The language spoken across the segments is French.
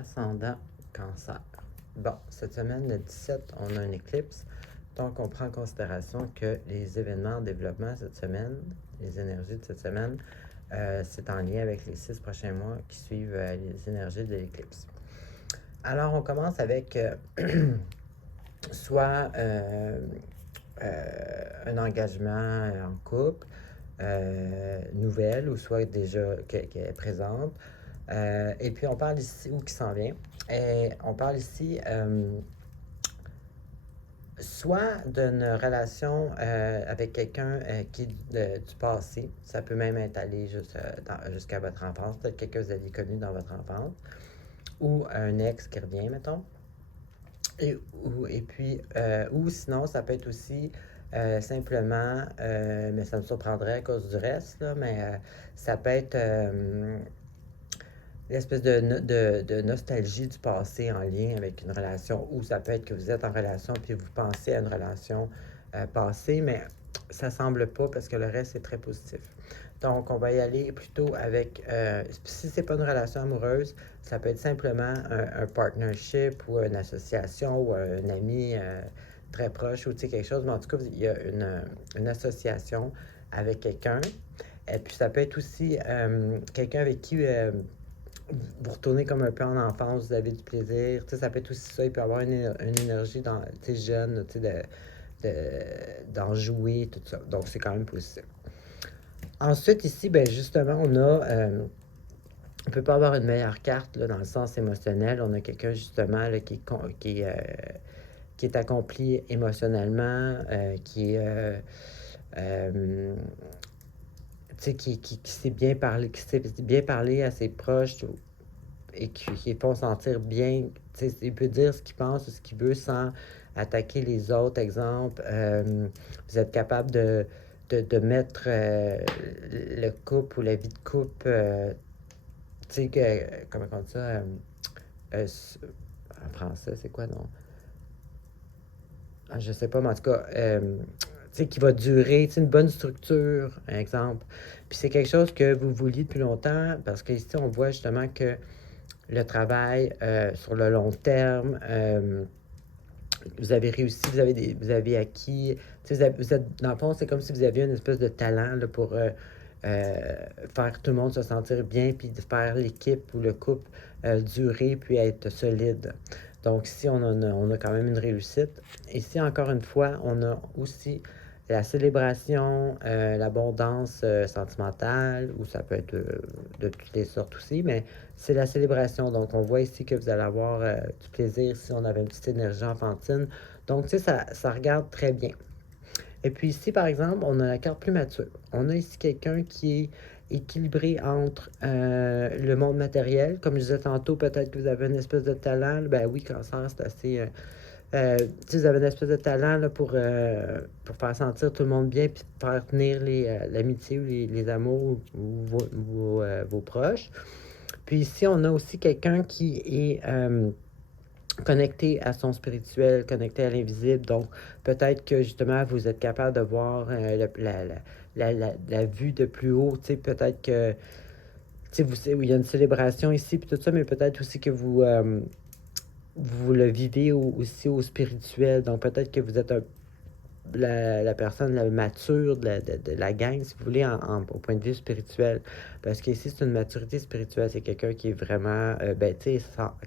ascendant Cancer. Bon, cette semaine, le 17, on a une éclipse. Donc, on prend en considération que les événements en développement cette semaine, les énergies de cette semaine, c'est en lien avec les 6 prochains mois qui suivent les énergies de l'éclipse. Alors, on commence avec soit un engagement en couple, nouvelle, ou soit déjà qui est présente. Et puis, on parle ici, ou qui s'en vient. Et on parle ici soit d'une relation avec quelqu'un qui est du passé. Ça peut même être allé jusqu'à votre enfance. Peut-être quelqu'un que vous aviez connu dans votre enfance. Ou un ex qui revient, mettons. Ou sinon, ça peut être aussi simplement, mais ça me surprendrait à cause du reste, là, mais ça peut être l'espèce de nostalgie du passé en lien avec une relation, ou ça peut être que vous êtes en relation puis vous pensez à une relation passée, mais ça semble pas parce que le reste est très positif. Donc, on va y aller plutôt avec, si c'est pas une relation amoureuse, ça peut être simplement un partnership ou une association ou un ami très proche ou quelque chose, mais en tout cas, il y a une association avec quelqu'un. Et puis, ça peut être aussi quelqu'un avec qui vous retournez comme un peu en enfance, vous avez du plaisir. Tu sais, ça peut être aussi ça. Il peut y avoir une énergie dans, jeune, d'en jouer, tout ça. Donc, c'est quand même positif. Ensuite, ici, ben justement, on ne peut pas avoir une meilleure carte là, dans le sens émotionnel. On a quelqu'un, justement, là, qui est accompli émotionnellement, qui sait bien parler, qui sait bien parler à ses proches et qui font sentir bien. Il peut dire ce qu'il pense ou ce qu'il veut sans attaquer les autres. Exemple, vous êtes capable de mettre le couple ou la vie de couple, comment on dit ça, euh, en français, c'est quoi, non? Je sais pas, mais en tout cas, qui va durer, une bonne structure, par exemple. Puis c'est quelque chose que vous vouliez depuis longtemps, parce qu'ici, on voit justement que le travail sur le long terme, vous avez réussi, vous avez acquis, vous êtes, dans le fond, c'est comme si vous aviez une espèce de talent là, pour faire tout le monde se sentir bien, puis de faire l'équipe ou le couple durer, puis être solide. Donc ici, on a quand même une réussite. Ici, encore une fois, on a aussi la célébration, l'abondance sentimentale, ou ça peut être de toutes les sortes aussi, mais c'est la célébration. Donc, on voit ici que vous allez avoir du plaisir si on avait une petite énergie enfantine. Donc, tu sais, ça regarde très bien. Et puis ici, par exemple, on a la carte plus mature. On a ici quelqu'un qui est équilibré entre le monde matériel. Comme je disais tantôt, peut-être que vous avez une espèce de talent. Ben oui, cancer, c'est assez... vous avez une espèce de talent là, pour faire sentir tout le monde bien puis faire tenir l'amitié ou les amours ou vos proches. Puis ici, on a aussi quelqu'un qui est connecté à son spirituel, connecté à l'invisible. Donc, peut-être que justement, vous êtes capable de voir la vue de plus haut. Peut-être que il y a une célébration ici, puis tout ça, mais peut-être aussi que vous le vivez aussi au spirituel. Donc, peut-être que vous êtes la personne la mature de la gang, si vous voulez, au point de vue spirituel. Parce qu'ici, c'est une maturité spirituelle. C'est quelqu'un qui est vraiment,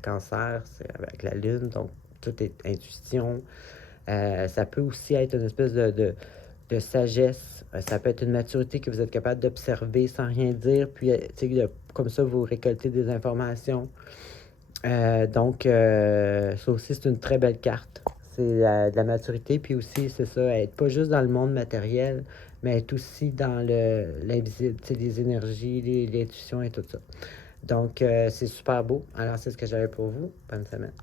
cancer, c'est avec la lune, donc tout est intuition. Ça peut aussi être une espèce de sagesse. Ça peut être une maturité que vous êtes capable d'observer sans rien dire, puis, comme ça, vous récoltez des informations. Donc, ça aussi, c'est une très belle carte. C'est de la maturité, puis aussi, c'est ça, être pas juste dans le monde matériel, mais être aussi dans l'invisible, les énergies, l'intuition et tout ça. Donc, c'est super beau. Alors, c'est ce que j'avais pour vous. Bonne semaine.